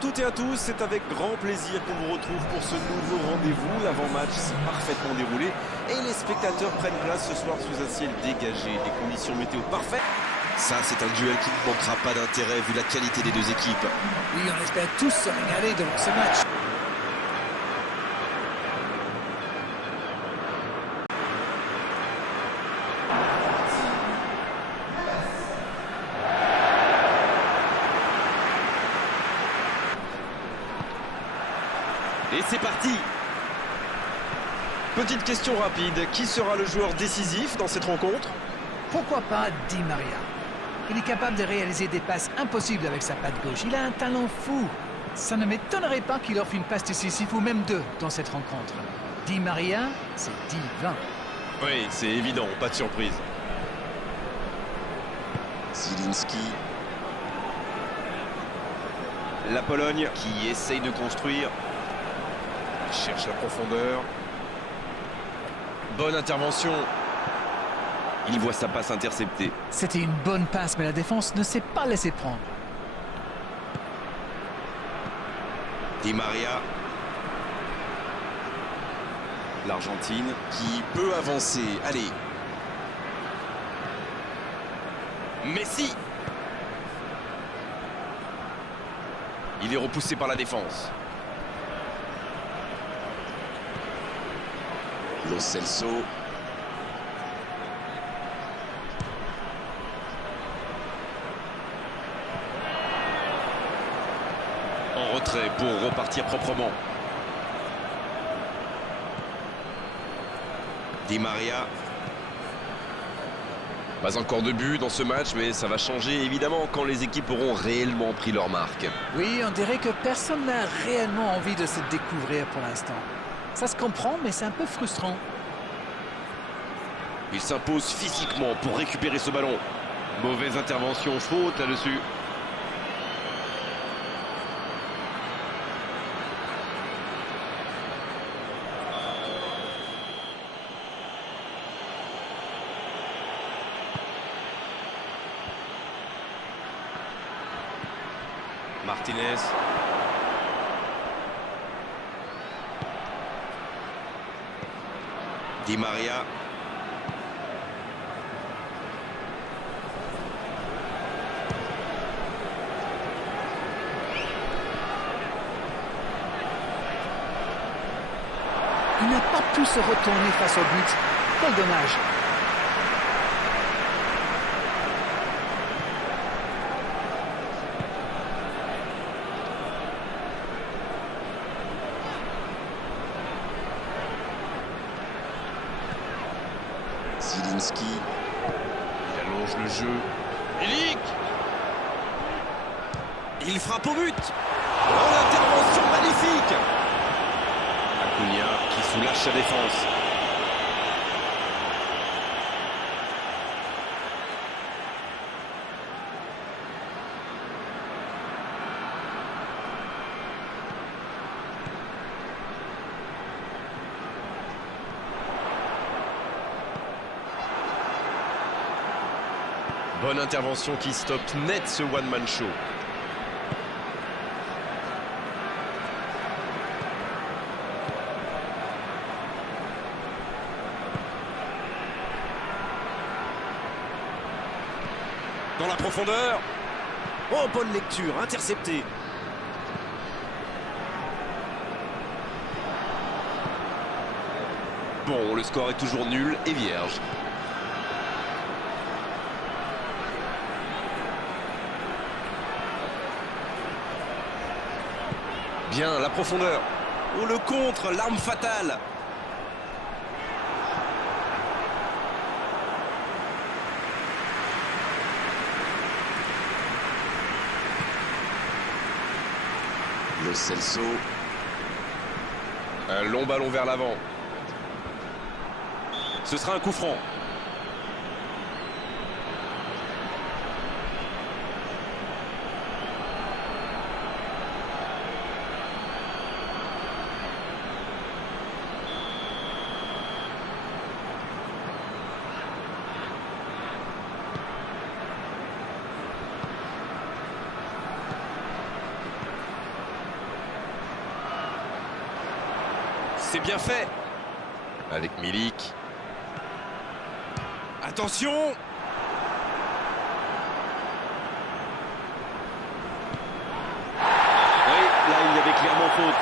toutes et à tous, c'est avec grand plaisir qu'on vous retrouve pour ce nouveau rendez-vous. L'avant-match s'est parfaitement déroulé et les spectateurs prennent place ce soir sous un ciel dégagé, des conditions météo parfaites. Ça, c'est un duel qui ne manquera pas d'intérêt vu la qualité des deux équipes. Oui, on espère tous se régaler devant ce match. Et c'est parti. Petite question rapide, qui sera le joueur décisif dans cette rencontre? Pourquoi pas Di Maria? Il est capable de réaliser des passes impossibles avec sa patte gauche. Il a un talent fou. Ça ne m'étonnerait pas qu'il offre une passe décisive ou même deux dans cette rencontre. Di Maria, c'est divin. Oui, c'est évident, pas de surprise. Zielinski. La Pologne qui essaye de construire. Il cherche la profondeur. Bonne intervention. Il voit sa passe interceptée. C'était une bonne passe, mais la défense ne s'est pas laissée prendre. Di Maria. L'Argentine. Qui peut avancer. Allez. Messi. Il est repoussé par la défense. Lo Celso. En retrait pour repartir proprement. Di Maria. Pas encore de but dans ce match, mais ça va changer évidemment quand les équipes auront réellement pris leur marque. Oui, on dirait que personne n'a réellement envie de se découvrir pour l'instant. Ça se comprend, mais c'est un peu frustrant. Il s'impose physiquement pour récupérer ce ballon. Mauvaise intervention, faute là-dessus. Martinez. Di Maria. Il n'a pas pu se retourner face au but. Quel dommage. Zielinski. Il allonge le jeu. Milik. Il frappe au but. Oh, l'intervention magnifique. Acuna qui soulage sa défense. Bonne intervention qui stoppe net ce one-man show. Dans la profondeur. Oh, bonne lecture, intercepté. Bon, le score est toujours nul et vierge. Bien, la profondeur. Oh, le contre, l'arme fatale. Lo Celso. Un long ballon vers l'avant. Ce sera un coup franc. C'est bien fait. Avec Milik. Attention. Oui, là il y avait clairement faute.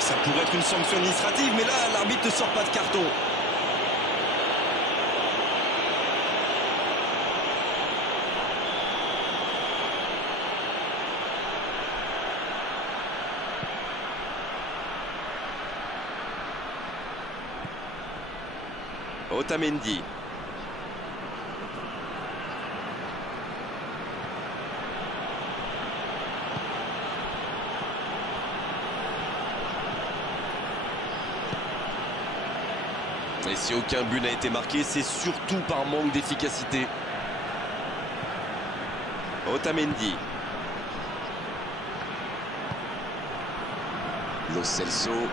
Ça pourrait être une sanction administrative, mais là l'arbitre ne sort pas de carton. Otamendi. Et si aucun but n'a été marqué, c'est surtout par manque d'efficacité. Otamendi. Lo Celso.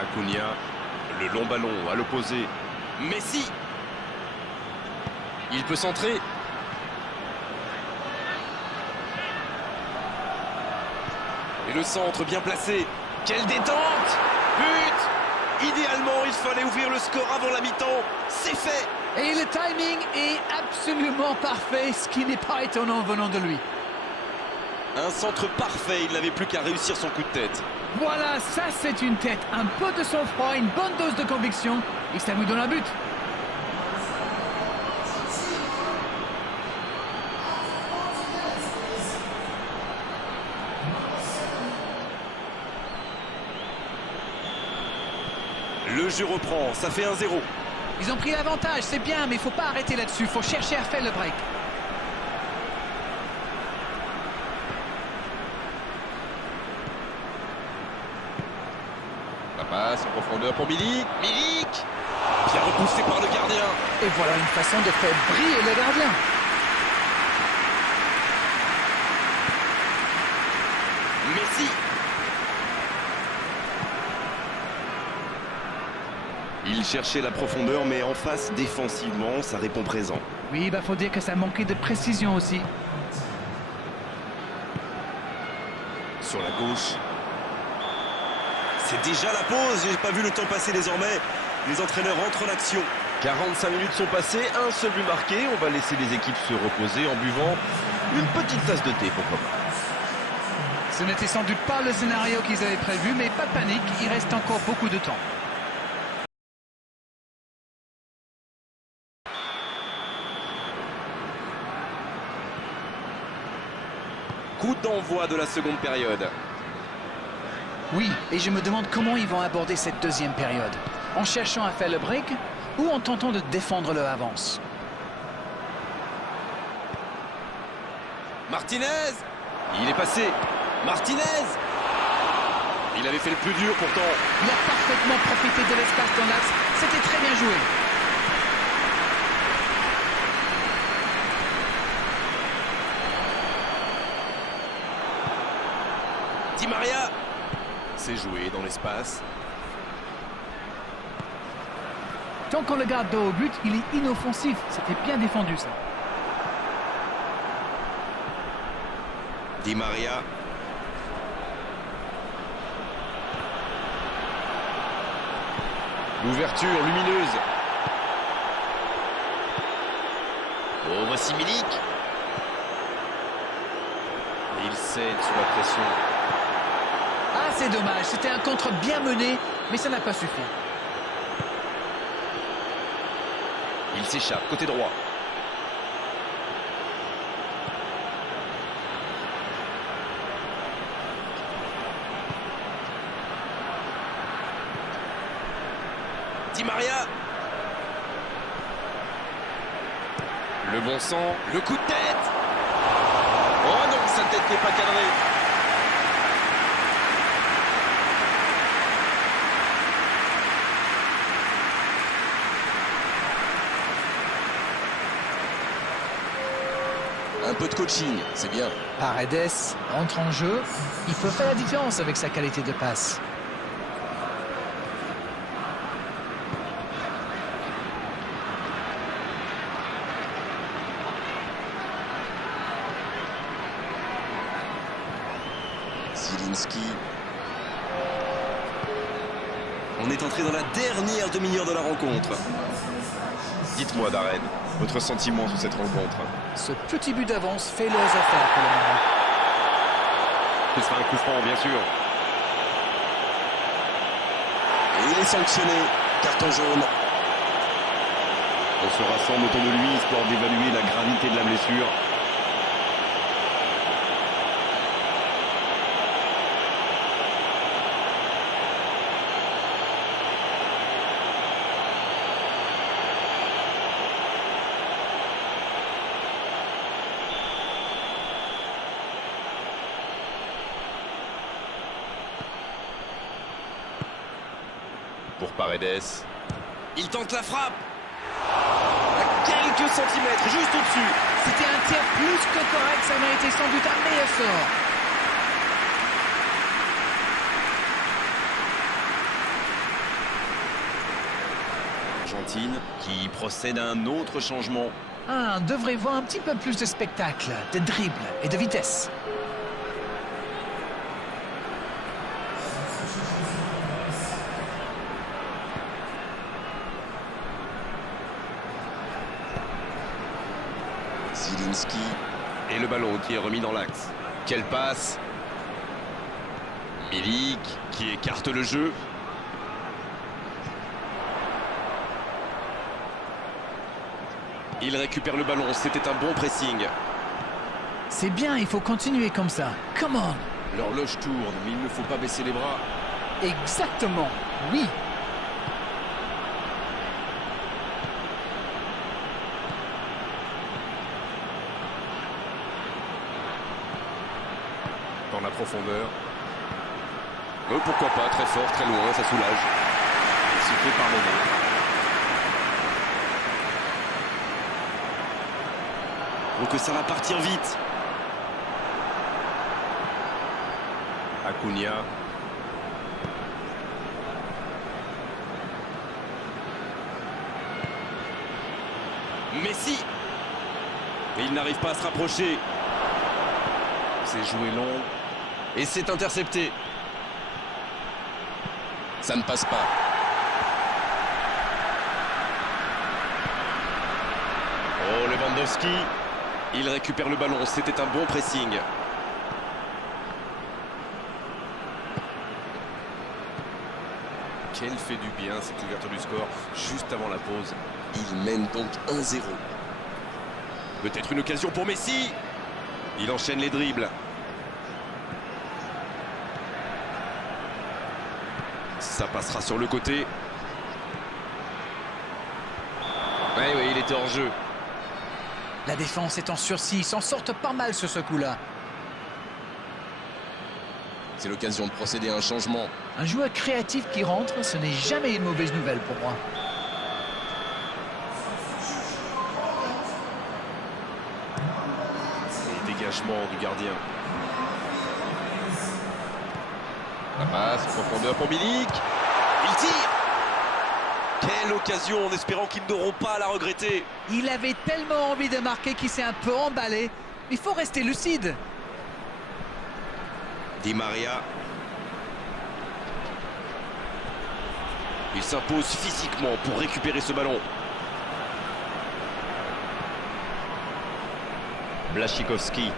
Acuna. Le long ballon à l'opposé. Messi. Il peut centrer. Et le centre bien placé. Quelle détente! But! Idéalement, il fallait ouvrir le score avant la mi-temps. C'est fait! Et le timing est absolument parfait, ce qui n'est pas étonnant venant de lui. Un centre parfait, il n'avait plus qu'à réussir son coup de tête. Voilà, ça c'est une tête, un peu de sang-froid, une bonne dose de conviction, et ça vous donne un but. Le jeu reprend, ça fait 1-0. Ils ont pris l'avantage, c'est bien, mais il ne faut pas arrêter là-dessus, il faut chercher à faire le break. La passe en profondeur pour Milik. Milik! Bien repoussé par le gardien. Et voilà une façon de faire briller le gardien. Messi. Il cherchait la profondeur, mais en face, défensivement, ça répond présent. Oui, bah faut dire que ça manquait de précision aussi. Sur la gauche. C'est déjà la pause, j'ai pas vu le temps passer désormais. Les entraîneurs entrent en action. 45 minutes sont passées, un seul but marqué. On va laisser les équipes se reposer en buvant une petite tasse de thé, pourquoi pas. Ce n'était sans doute pas le scénario qu'ils avaient prévu, mais pas de panique, il reste encore beaucoup de temps. Coup d'envoi de la seconde période. Oui, et je me demande comment ils vont aborder cette deuxième période. En cherchant à faire le break ou en tentant de défendre leur avance. Martinez. Il est passé. Martinez. Il avait fait le plus dur pourtant. Il a parfaitement profité de l'espace dans l'axe. C'était très bien joué. Di Maria. C'est joué dans l'espace. Tant qu'on le garde dos au but, il est inoffensif. C'était bien défendu, ça. Di Maria. L'ouverture lumineuse. Oh, voici Milik. Et il cède sous la pression. Ah, c'est dommage. C'était un contre bien mené, mais ça n'a pas suffi. Il s'échappe, côté droit. Di Maria. Le bon sang, le coup de tête. Oh non, sa tête n'est pas cadrée. Un peu de coaching, c'est bien. Paredes entre en jeu. Il peut faire la différence avec sa qualité de passe. Zielinski. On est entré dans la dernière demi-heure de la rencontre. Dites-moi, Darren, votre sentiment sur cette rencontre? Ce petit but d'avance fait leurs affaires pour le moment. Ce sera un coup franc, bien sûr. Et il est sanctionné. Carton jaune. On se rassemble autour de lui, histoire d'évaluer la gravité de la blessure. Pour Paredes. Il tente la frappe. À quelques centimètres, juste au-dessus. C'était un tir plus que correct, ça méritait sans doute un meilleur sort. Argentine qui procède à un autre changement. Ah, on devrait voir un petit peu plus de spectacle, de dribble et de vitesse. Zielinski. Et le ballon qui est remis dans l'axe. Quelle passe. Milik qui écarte le jeu. Il récupère le ballon, c'était un bon pressing. C'est bien, il faut continuer comme ça. Come on. L'horloge tourne, mais il ne faut pas baisser les bras. Exactement, oui. Dans la profondeur. Pourquoi pas, très fort, très loin, ça soulage. C'est fait par moment. Donc ça va partir vite. Acuna. Messi. Mais il n'arrive pas à se rapprocher. C'est joué long. Et c'est intercepté. Ça ne passe pas. Oh, Lewandowski. Il récupère le ballon, c'était un bon pressing. Quel fait du bien cette ouverture du score juste avant la pause. Il mène donc 1-0. Peut-être une occasion pour Messi. Il enchaîne les dribbles. Ça passera sur le côté. Oui, il était hors jeu. La défense est en sursis, ils s'en sortent pas mal sur ce coup-là. C'est l'occasion de procéder à un changement. Un joueur créatif qui rentre, ce n'est jamais une mauvaise nouvelle pour moi. Et dégagement du gardien. La passe, profondeur pour Milik. Il tire. Quelle occasion, en espérant qu'ils n'auront pas à la regretter. Il avait tellement envie de marquer qu'il s'est un peu emballé. Il faut rester lucide. Di Maria. Il s'impose physiquement pour récupérer ce ballon. Błaszczykowski.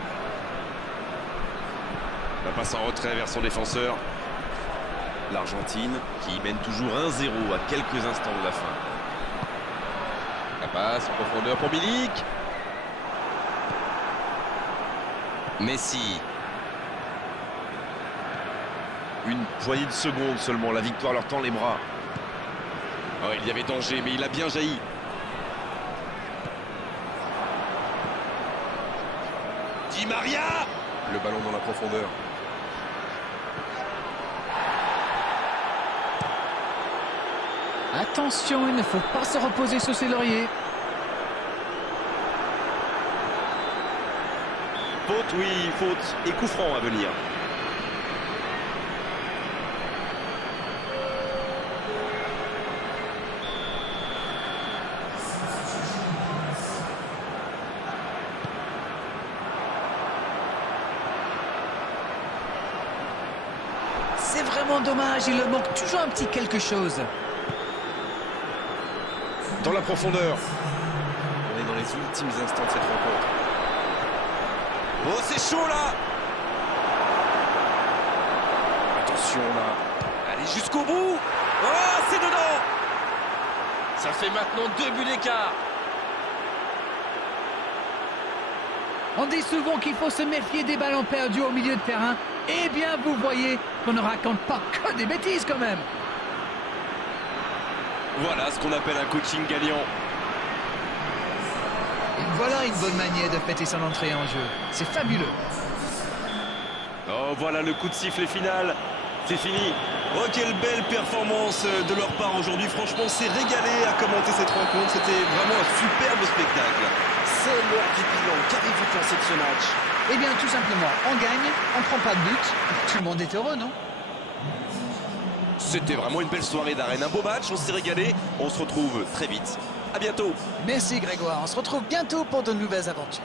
La passe en retrait vers son défenseur. L'Argentine qui mène toujours 1-0 à quelques instants de la fin. La passe en profondeur pour Milik. Messi. Une poignée de secondes seulement, la victoire leur tend les bras. Oh, il y avait danger, mais il a bien jailli. Di Maria. Le ballon dans la profondeur. Attention, il ne faut pas se reposer sur ses lauriers. Faute, oui, faute. Et coup franc à venir. vraiment dommage, il leur manque toujours un petit quelque chose. Dans la profondeur. On est dans les ultimes instants de cette rencontre. Oh, c'est chaud là! Attention là. Allez jusqu'au bout. Oh, c'est dedans! Ça fait maintenant 2 buts d'écart. On dit souvent qu'il faut se méfier des ballons perdus au milieu de terrain. Eh bien, vous voyez qu'on ne raconte pas que des bêtises quand même. Voilà ce qu'on appelle un coaching gagnant. Et voilà une bonne manière de fêter son entrée en jeu. C'est fabuleux. Oh, voilà le coup de sifflet final. C'est fini. Oh, quelle belle performance de leur part aujourd'hui. Franchement, c'est régalé à commenter cette rencontre. C'était vraiment un superbe spectacle. C'est l'heure du bilan. Qu'avez-vous pensé de ce match? Eh bien, tout simplement, on gagne, on prend pas de but. Tout le monde est heureux, non? C'était vraiment une belle soirée d'arène. Un beau match, on s'est régalé. On se retrouve très vite. À bientôt. Merci Grégoire, on se retrouve bientôt pour de nouvelles aventures.